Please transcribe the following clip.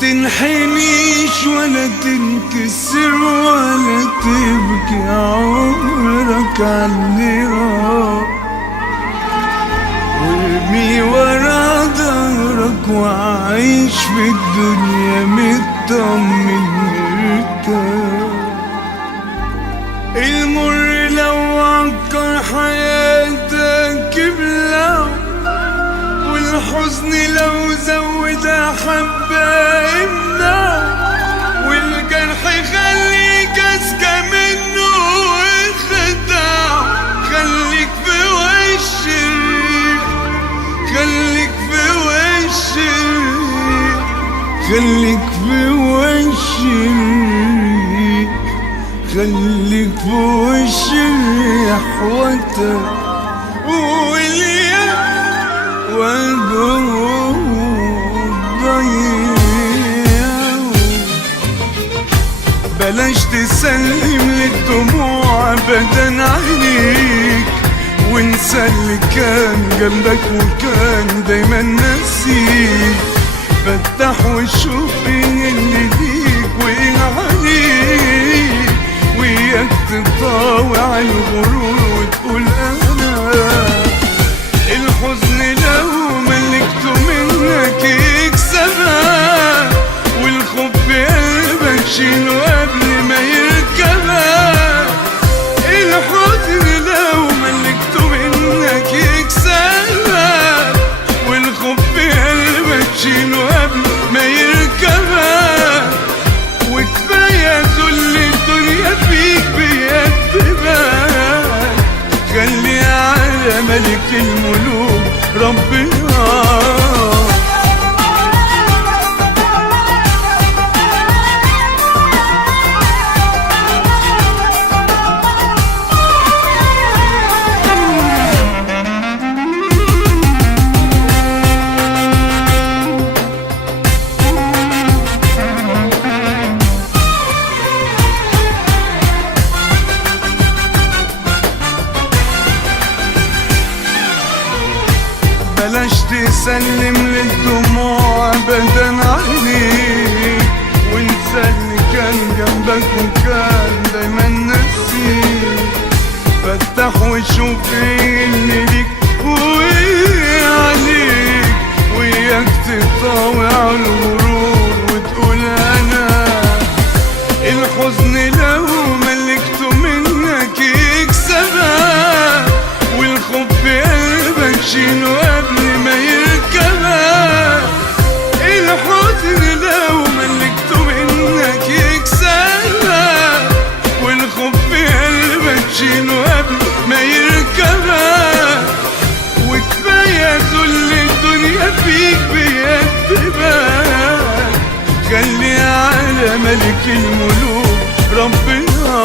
تنحنيش ولا تنكسر ولا تبكي عمرك عاللي راح، وارمي ورا ظهرك وعيش في الدنيا مطمن مرتاح. المر لو عكر حياتك ابلعه، والحزن لو زود حبة امنعه، والجرح خليك اذكى منه واخدعه. خليك في وش الريح، خليك في وش الريح، خليك في وش الريح، خليك في وش الريح واليا والجهود ضيع. بلاش تسلم للدموع ابدا عينيك، وانسى اللي كان جنبك وكان دايما ناسيك. فتح وشوف ايه اللي ليك وايه عليك، وياك تطاوع الغرور وتقول انا. الحزن لو ملكته منك يكسبها، والخوف في قلبك شيله قبل ما يركبها. الحزن لو ملكته منك يكسبها، والخوف في قلبك شيله قبل ما يركبها. وكفاية ذل الدنيا فيك بيكتبها. خلي على ملك الملوك ربنا. بلاش تسلم للدموع ابدا عليك، وانسى اللي كان جنبك وكان دايما ناسيك. فتح وشوف ايه اللي ليك وايه عليك، وياك تطاوع الغرور وتقول انا. الحزن لو ملكته منك يكسبها، والخوف في قلبك شيله قبل ما يركبها. الحزن لو ملكته منك يكسبها، والخوف في قلبك شيله قبل ما يركبها. وكفاية ذل الدنيا فيك بيكتبها. خلي على ملك الملوك ربنا.